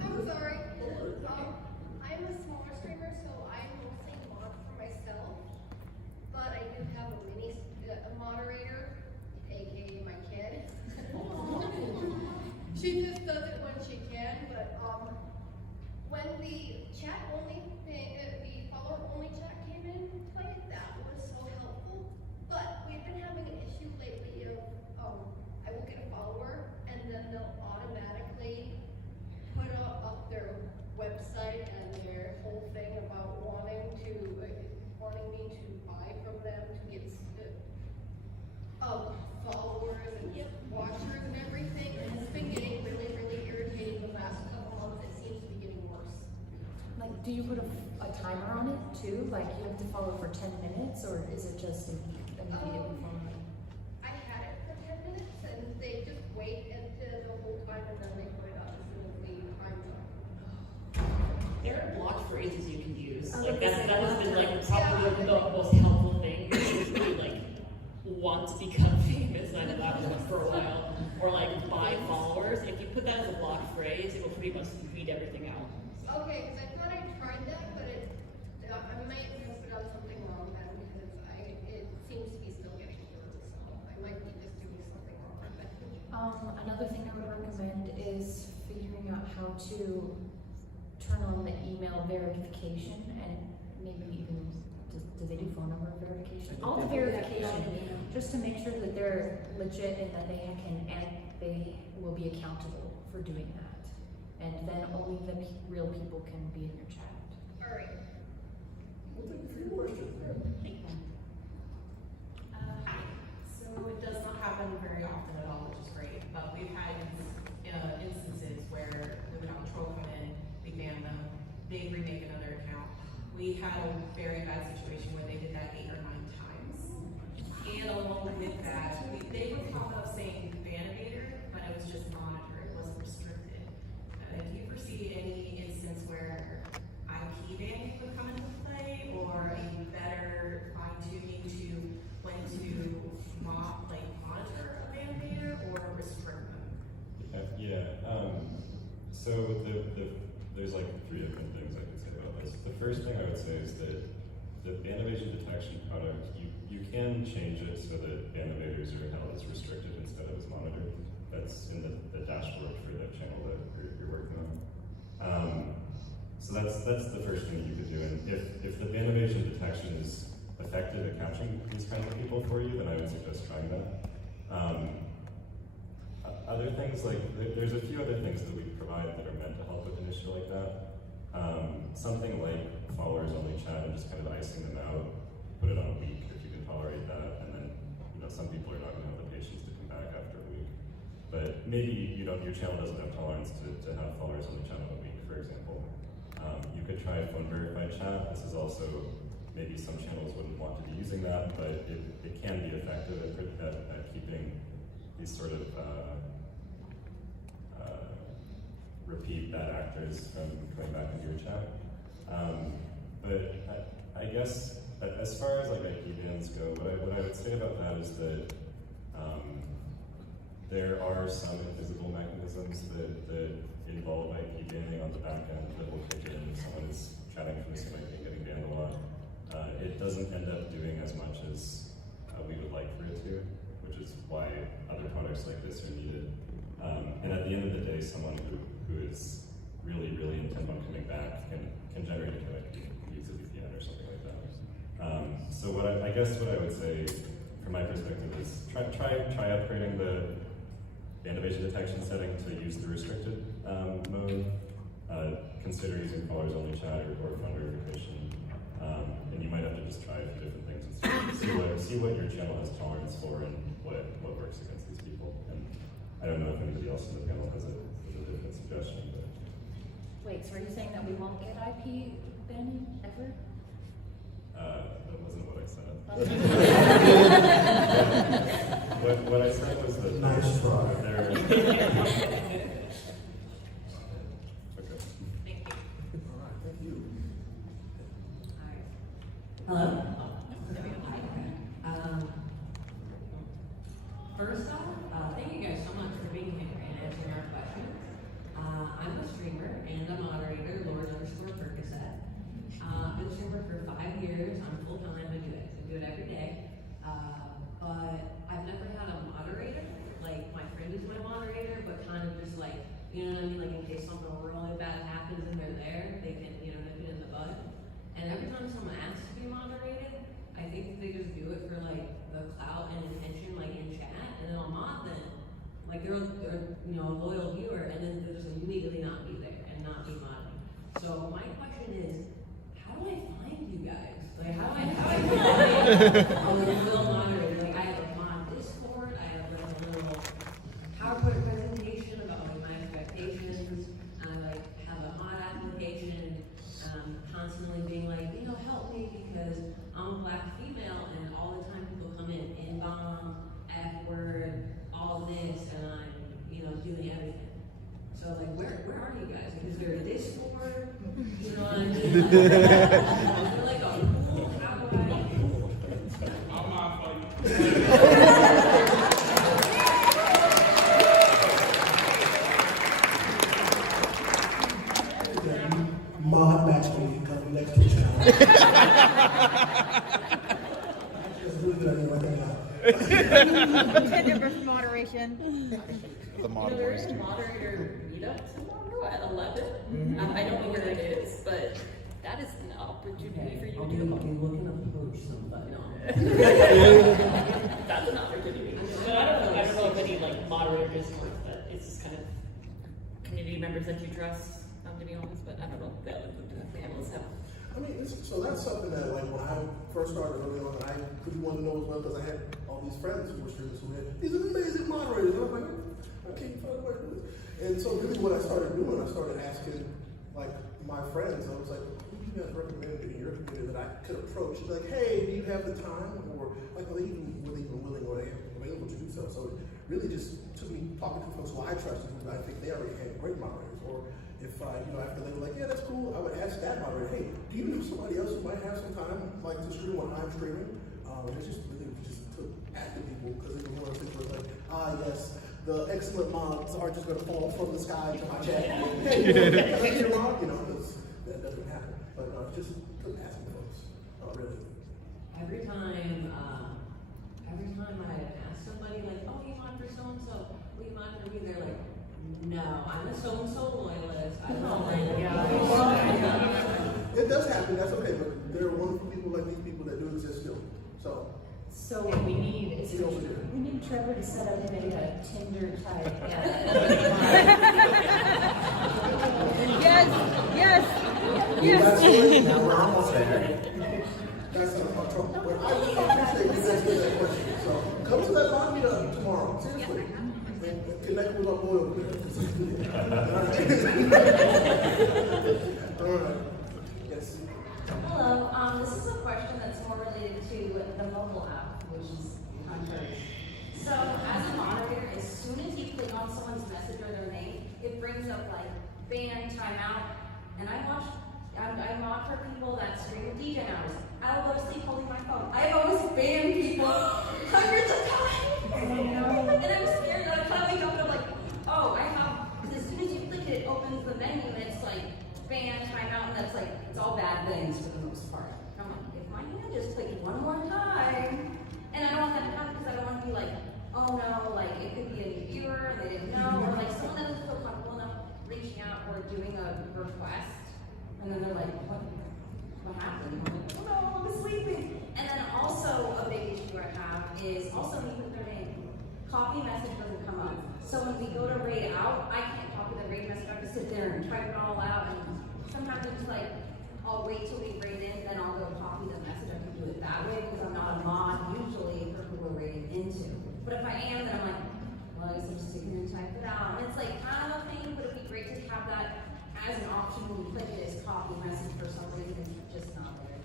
I'm sorry. I'm a smaller streamer, so I'm mostly mod for myself. But I do have a moderator, aka my kid. She just does it when she can. But when the chat only thing, the follower only chat came in play, that was so helpful. But we've been having an issue lately of I will get a follower and then they'll automatically put up their website and their whole thing about wanting me to buy from them to get followers and watchers and everything. And it's been getting really, really irritating the last couple months. It seems to be getting worse. Like, do you put a timer on it too? Like, you have to follow for 10 minutes, or is it just immediately following? I had it for 10 minutes, and they just wait until the whole time, and then they put it up as soon as the time's up. There are block phrases you can use. Like that has been like probably the most helpful thing. If you like want to become famous, I know that was for a while. Or like buy followers. If you put that as a block phrase, it will pretty much read everything out. Okay, because I thought I tried that, but I might have done something wrong then because it seems to be still getting through. So I might be just doing something wrong. Another thing I would recommend is figuring out how to turn on the email verification and maybe even, do they do phone number verification? All the verification, just to make sure that they're legit and that they will be accountable for doing that. And then only the real people can be in your chat. All right. Well, thank you for your question. Hi. So it does not happen very often at all, which is great. But we've had instances where we would have a troll come in, we ban them, they remake another account. We had a very bad situation where they did that 8 or 9 know with that, they would pop up saying Vanimator, but it was just monitor, it wasn't restricted. Do you foresee any instance where IP banning would come into play, or a better fine-tuning to when to monitor a Vanimator or restrict them? So there's like 3 different things I could say about this. The first thing I would say is that the band evasion detection product, you can change it so that band evaders are held as restricted instead of as monitored. That's in the dashboard for the channel that you're working on. So that's the first thing you could do. And if the band evasion detection is effective at catching these kinds of people for you, then I would suggest trying that. Other things like, there's a few other things that we provide that are meant to help with an issue like that. Something like followers only chat and just kind of icing them out, put it on a week if you can tolerate that, and then some people are not going to have the patience to come back after a week. But maybe your channel doesn't have tolerance to have followers only chat on a week, for example. You could try phone verified chat. This is also, maybe some channels wouldn't want to be using that, but it can be effective at keeping these sort of repeat bad actors from coming back into your chat. But I guess as far as like IP bans go, what I would say about that is that there are some invisible mechanisms that involve IP banning on the back end that will kick in if someone is chatting from the same IP and getting banned a lot. It doesn't end up doing as much as we would like for it to, which is why other products like this are needed. And at the end of the day, someone who is really, really intent on coming back can generate a connect, use a VPN or something like that. So I guess what I would say from my perspective is try upgrading the band evasion detection setting to use the restricted mode. Consider using callers only chat or phone verification. And you might have to just try a few different things and see what your channel has tolerance for and what works against these people. And I don't know if anybody else in the panel has a different suggestion. But. Wait, so are you saying that we won't get IP banning ever? That wasn't what I said. What I said was that nice try. Okay. Thank you. All right, thank you. Hello? First off, thank you guys so much for being here and answering our questions. I'm a streamer and a moderator, Lord_Percocet. I've been a streamer for 5 years. I'm full-time. I do it every day. But I've never had a moderator. Like, my friend is my moderator, but kind of just like, you know what I mean? Like, in case something really bad happens and they're there, they can, nip it in the bud. And every time someone asks to be moderated, I think they just do it for like the clout and attention, like in chat, and then I'll mod them. Like they're a loyal viewer, and then they'll just immediately not be there and not be modding. So my question is, how do I find you guys? Like how do I find a loyal moderator? Like I have a mod Discord, I have like a little PowerPoint presentation about like my expectations. I like have a mod application. Constantly being like, help me because I'm a black female and all the time people come in bomb, F-word, all this, and I'm, doing everything. So like, where are you guys? Like, is there a Discord? You know what I mean? Is there like a pool? How do I'm not fighting. Mod matchmaking coming next to channel. That's really good idea right now. Tender for moderation. The mod There's a moderator meetup tomorrow at 11. I don't know where it is, but that is an opportunity for you to do. looking to poach somebody? That's an opportunity. But I don't know if any like moderator Discord, but it's just kind of Community members that you trust, to be honest, but I don't know if the other panelists have. I mean, so that's something that, like, when I first started early on, I really wanted to know as well because I had all these friends who were streamers who had these amazing moderators. And I'm like, I can't find a way to do this. And so, really, what I started doing, I started asking, like my friends, I was like, who do you guys recommend in your community that I could approach? Like, hey, do you have the time? Or like, are they even willing or available to do so? So it really just took me talking to folks who I trusted, who I think they already had great moderators. Or if after they were like, yeah, that's cool, I would ask that moderator, hey, do you know somebody else who might have some time, like to stream when I'm streaming? It's just really just took active people, because it was one of those things where it's like, yes, the excellent mods are just going to fall from the sky to my chat. Hey, can I be your mod? Because that doesn't happen. But just took asking folks, really. Every time I ask somebody like, oh, you mod for so-and-so, will you mod for me? They're like, no, I'm a so-and-so loyalist. I don't know. It does happen, that's okay, but there are wonderful people like these people that do exist still. So what we need is we need Trevor to set up maybe a Tinder type. Yes. Now we're almost there. That's not about trouble. But I really appreciate you guys getting that question. So come to that mod meetup tomorrow. Seriously. And connect with our boy over there. All right. Yes. Hello. This is a question that's more related to the mobile app, which is contrary. So, as a moderator, as soon as you click on someone's message or their name, it brings up like ban, timeout, and I mod for people that stream with DJ hours. I will go to sleep holding my phone. I have always banned people hundreds of times, and I'm scared that I'm coming up and I'm like, oh, I have. As soon as you click it, it opens the menu and it's like ban, timeout, and that's like it's all bad things for the most part. I'm like, if my hand just clicked one more time, and I don't want that to happen because I don't want to be like, oh no, like it could be a new viewer and they didn't know, or like someone that doesn't feel comfortable enough reaching out or doing a request, and then they're like, what happened? I'm like, oh no, I'm sleeping. And then also a big issue I have is also when you put their name, copy message doesn't come up. So when we go to raid out, I can't copy the raid message. I have to sit there and type it all out, and sometimes I'm just like, I'll wait till we raid in, then I'll go copy the message. I can do it that way because I'm not a mod usually for who we're raiding into. But if I am, then I'm like, well, I guess I'm just sitting here and type it out. And it's like kind of a thing, but it'd be great to have that as an option when you click it as copy message for some reason. It's just not there.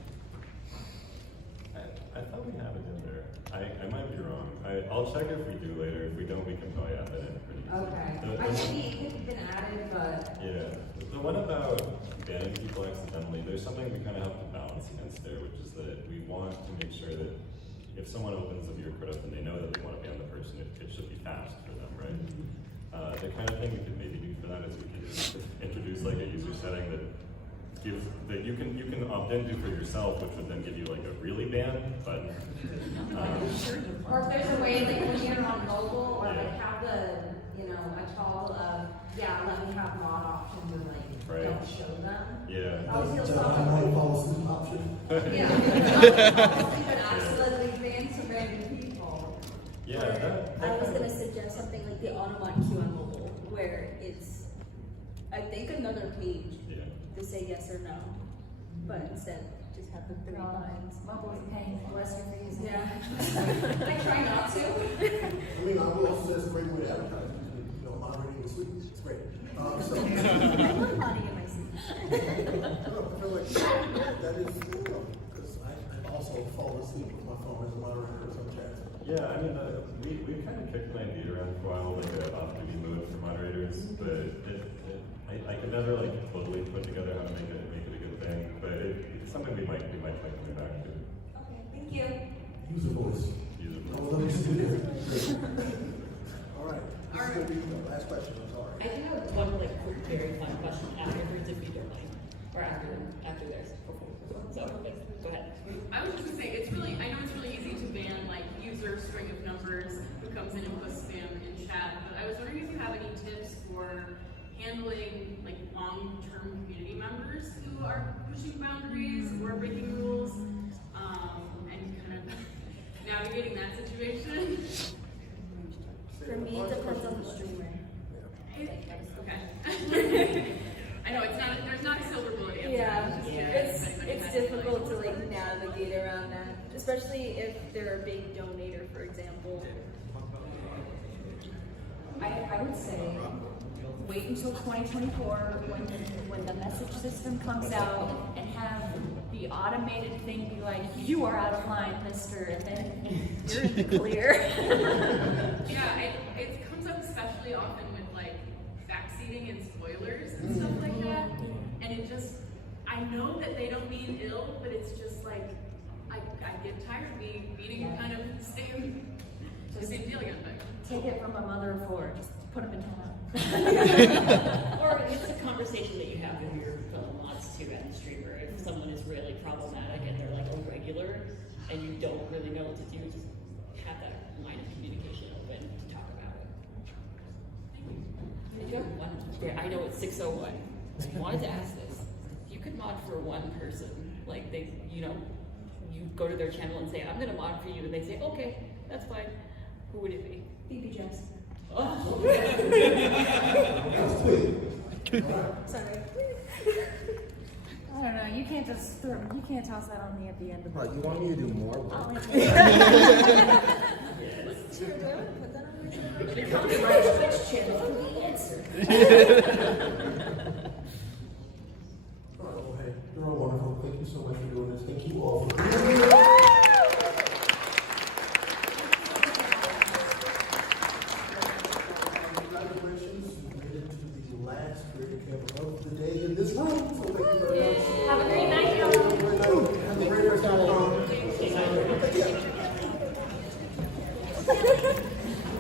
I thought we have it in there. I might be wrong. I'll check if we do later. If we don't, we can probably add that in pretty easily. Okay. I think it could have been added, but... Yeah. The one about banning people accidentally, there's something we kind of have to balance against there, which is that we want to make sure that if someone opens a viewer credit and they know that they want to ban the person, it should be fast for them, right? The kind of thing we could maybe do for that is we could introduce like a user setting that gives that you can opt into for yourself, which would then give you like a really ban button. Or if there's a way like when you're on mobile, or like have the a toggle of let me have mod options and like don't show them. Yeah. Option. Yeah. You could absolutely ban some random people. Yeah. I was gonna suggest something like the automatic queue on mobile, where it's I think another page to say yes or no, but instead just have the 3 lines. Mobile is paying bless you for using Yeah. I try not to. I mean, I will also say it's a great way to advertise. Moderating your sleep. It's great. I love modding in my sleep. I feel like that is because I also fall asleep with my phone as a moderator or some chats. Yeah, I mean, we've kind of kicked an idea around for a while, like an off-duty mode for moderators, but I could never like totally put together how to make it a good thing. But it's something we might try coming back to. Okay, thank you. Use a voice. Use a I voice. will let you do that. All right. This is going to be the last question. I'm sorry. I do have one like quick, very fun question afterwards, if you don't mind, or after theirs. So go ahead. I was just gonna say I know it's really easy to ban like user string of numbers who comes in and puts spam in chat, but I was wondering if you have any tips for handling like long-term community members who are pushing boundaries or breaking rules, and kind of navigating that situation. For me, it depends on the streamer. Okay. I know there's not a silver bullet answer. It's difficult to like navigate around that, especially if they're a big donator, for example. I would say wait until 2024 when the message system comes out and have the automated thing be like, you are out of line, mister, and then you're in the clear. Yeah, it comes up especially often with like backseating and spoilers and stuff like that. And it just, I know that they don't mean ill, but it's just like, I get tired of beating kind of the same deal again. Take it from a mother of four, just put them in town. Or it's a conversation that you have with your fellow mods too and the streamer. If someone is really problematic and they're like irregular and you don't really know what to do, just have that line of communication open to talk about it. Thank you. I do have one. Yeah, I know it's 6:01. I wanted to ask this. If you could mod for one person, like they, you go to their channel and say, I'm gonna mod for you, and they say, okay, that's fine. Who would it be? BB Jackson. Oh. Sorry. I don't know. You can't just you can't toss that on me at the end of the. What, you want me to do more work? I'll answer. Sure, do I want to put that on my channel? Come to my Twitch channel for the answer. All right, well, hey, you're all wonderful. Thank you so much for doing this. Thank you all for being here. Congratulations, you made it to the last creative camp of the day in this room. So